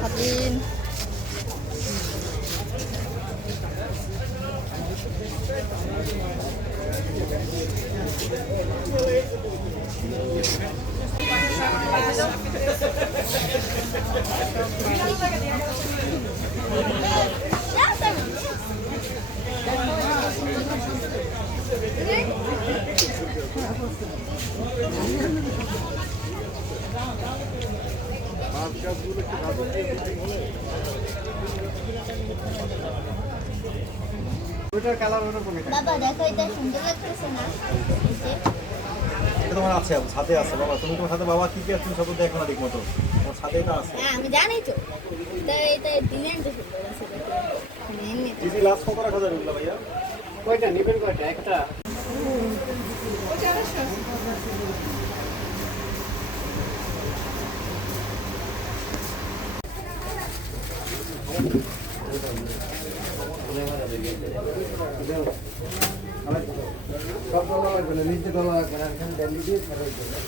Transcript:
Fatin. ওটার colour হলো কোনটা? বাবা দেখো এটা সুন্দর লাগতেছে না? এটা তোমার আছে ছাদে আছে বাবা, তুমি তোমার সাথে বাবা কি কি আছে সব দেখো না ঠিক মতো, তোমার ছাদে এটা আছে। হ্যাঁ আমি জানি তো, এটা ডিজাইনটা সুন্দর আছে। দিদি লাস্ট কত রাখা যাবে বললা ভাইয়া? কয়টা নেবেন, কয়টা? একটা। সব ডলার লাগবে না, নিচে ডলার লাগবে না, এখানে ডেলি দিয়ে ফেরত দেবে।